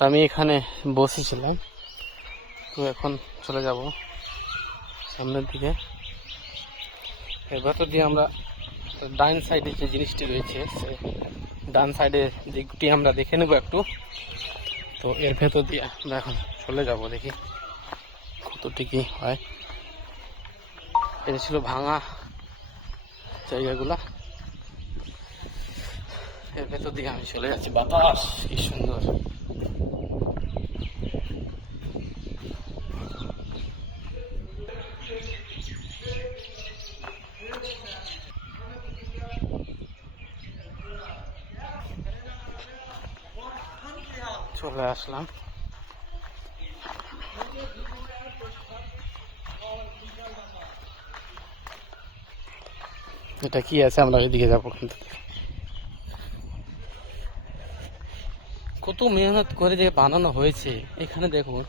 তো আমি এখানে বসেছিলাম, তো এখন চলে যাব সামনের দিকে। এর ভেতর দিয়ে আমরা ডান সাইডে যে জিনিসটি রয়েছে সে ডান সাইডে দিকটি আমরা দেখে নেব একটু। তো এর ভেতর দিয়ে আমরা এখন চলে যাব, দেখি কতটি কি হয়। এটা ছিল ভাঙা জায়গাগুলা, এর ভেতর দিকে আমি চলে যাচ্ছি। বাতাস কি সুন্দর! চলে আসলাম। এটা কি আছে, আমরা ওইদিকে যাবো। কিন্তু কত মেহনত করে যে বানানো হয়েছে, এখানে দেখুন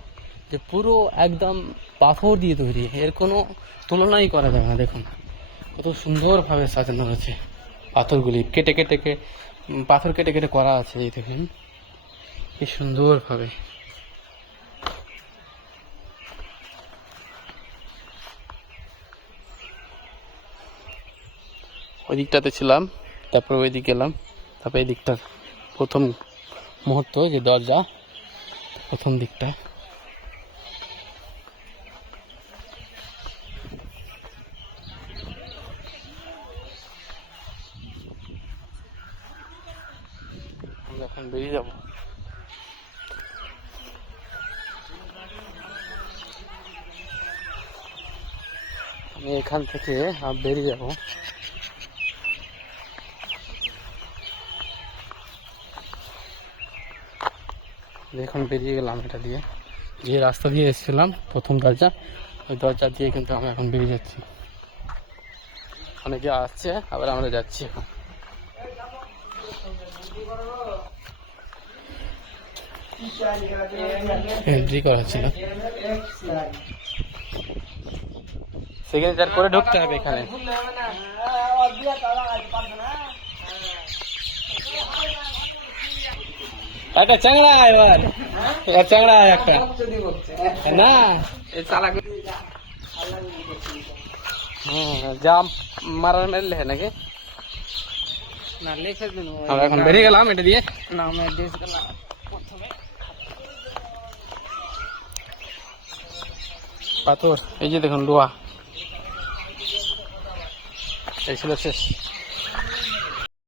যে পুরো একদম পাথর দিয়ে তৈরি, এর কোনো তুলনাই করা যাবে না। দেখুন কত সুন্দরভাবে সাজানো হয়েছে, পাথরগুলি কেটে কেটে পাথর কেটে কেটে করা আছে। এই দেখুন কি সুন্দরভাবে। ওই দিকটাতে ছিলাম, তারপরে ওই দিক গেলাম, তারপরে এই দিকটা প্রথম মুহূর্ত যে দরজা, প্রথম দিকটা। আমরা এখন বেরিয়ে যাব। আমি এখান থেকে বেরিয়ে যাব। এখন বেরিয়ে গেলাম এটা দিয়ে, যে রাস্তা দিয়ে এসেছিলাম প্রথম দরজা, ওই দরজা দিয়ে কিন্তু আমরা এখন বেরিয়ে যাচ্ছি। অনেকে আসছে, আবার আমরা যাচ্ছি এখন। এন্ট্রি করা ছিল, সিগনেচার করে ঢুকতে হবে এখানে। একটা চ্যাংড়া এবার, চ্যাংড়া একটা না জাম মারার মেরলে নাকি না লিখে দিন। আমরা এখন বেরিয়ে গেলাম এটা দিয়ে। না পাথর, এই যে দেখুন লোহা, এই ছিল শেষ।